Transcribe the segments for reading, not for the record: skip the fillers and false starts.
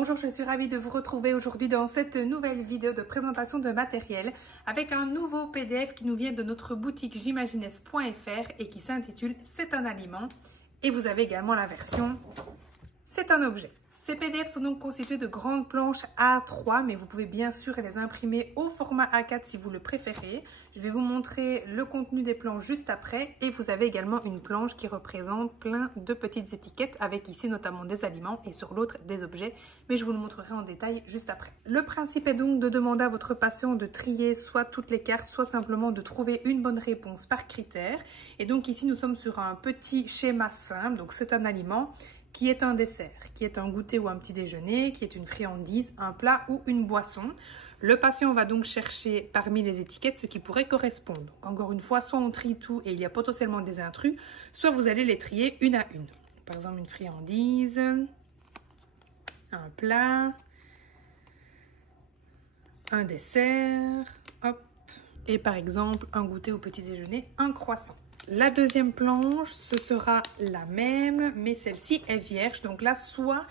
Bonjour, je suis ravie de vous retrouver aujourd'hui dans cette nouvelle vidéo de présentation de matériel avec un nouveau PDF qui nous vient de notre boutique j'imaginesse.fr et qui s'intitule C'est un aliment. Et vous avez également la version C'est un objet. Ces PDF sont donc constitués de grandes planches A3, mais vous pouvez bien sûr les imprimer au format A4 si vous le préférez. Je vais vous montrer le contenu des planches juste après et vous avez également une planche qui représente plein de petites étiquettes avec ici notamment des aliments et sur l'autre des objets, mais je vous le montrerai en détail juste après. Le principe est donc de demander à votre patient de trier soit toutes les cartes, soit simplement de trouver une bonne réponse par critère. Et donc ici nous sommes sur un petit schéma simple, donc c'est un aliment qui est un dessert, qui est un goûter ou un petit déjeuner, qui est une friandise, un plat ou une boisson. Le patient va donc chercher parmi les étiquettes ce qui pourrait correspondre. Donc encore une fois, soit on trie tout et il y a potentiellement des intrus, soit vous allez les trier une à une. Par exemple, une friandise, un plat, un dessert, hop, et par exemple, un goûter au petit déjeuner, un croissant. La deuxième planche, ce sera la même, mais celle-ci est vierge. Donc là, soit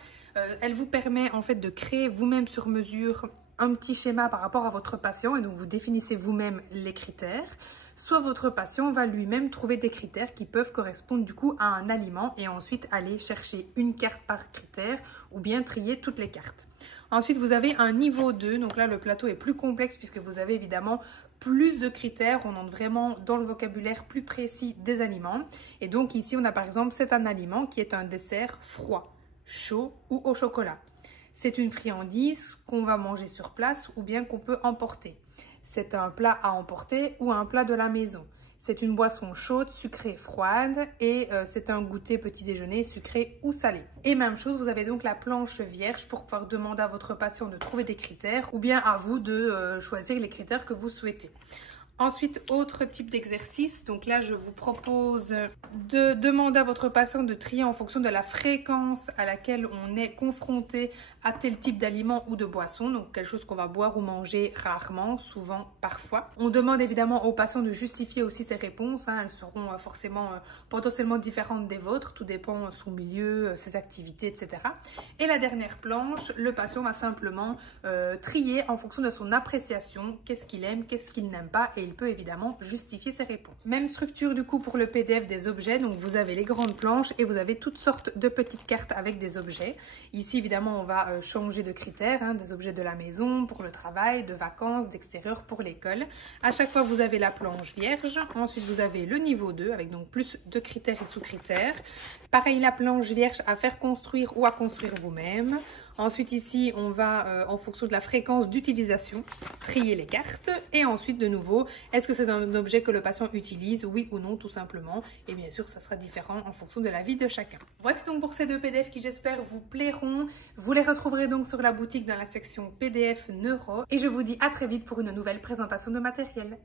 elle vous permet en fait de créer vous-même sur mesure un petit schéma par rapport à votre patient et donc vous définissez vous-même les critères. Soit votre patient va lui-même trouver des critères qui peuvent correspondre du coup à un aliment et ensuite aller chercher une carte par critère ou bien trier toutes les cartes. Ensuite, vous avez un niveau 2, donc là le plateau est plus complexe puisque vous avez évidemment plus de critères, on entre vraiment dans le vocabulaire plus précis des aliments. Et donc ici, on a par exemple, c'est un aliment qui est un dessert froid, chaud ou au chocolat. C'est une friandise qu'on va manger sur place ou bien qu'on peut emporter. C'est un plat à emporter ou un plat de la maison. C'est une boisson chaude, sucrée, froide et c'est un goûter petit déjeuner sucré ou salé. Et même chose, vous avez donc la planche vierge pour pouvoir demander à votre patient de trouver des critères ou bien à vous de choisir les critères que vous souhaitez. Ensuite, autre type d'exercice, donc là je vous propose de demander à votre patient de trier en fonction de la fréquence à laquelle on est confronté à tel type d'aliment ou de boisson, donc quelque chose qu'on va boire ou manger rarement, souvent, parfois. On demande évidemment aux patients de justifier aussi ses réponses, elles seront forcément potentiellement différentes des vôtres, tout dépend son milieu, ses activités, etc. Et la dernière planche, le patient va simplement trier en fonction de son appréciation, qu'est-ce qu'il aime, qu'est-ce qu'il n'aime pas, et il peut évidemment justifier ses réponses. Même structure du coup pour le PDF des objets, donc vous avez les grandes planches et vous avez toutes sortes de petites cartes avec des objets. Ici évidemment on va changer de critères, des objets de la maison, pour le travail, de vacances, d'extérieur, pour l'école. À chaque fois vous avez la planche vierge, ensuite vous avez le niveau 2 avec donc plus de critères et sous-critères. Pareil la planche vierge à faire construire ou à construire vous-même. Ensuite ici on va en fonction de la fréquence d'utilisation trier les cartes et ensuite de nouveau est-ce que c'est un objet que le patient utilise, oui ou non tout simplement, et bien sûr ça sera différent en fonction de la vie de chacun. Voici donc pour ces deux PDF qui j'espère vous plairont. Vous les retrouverez donc sur la boutique dans la section PDF Neuro et je vous dis à très vite pour une nouvelle présentation de matériel.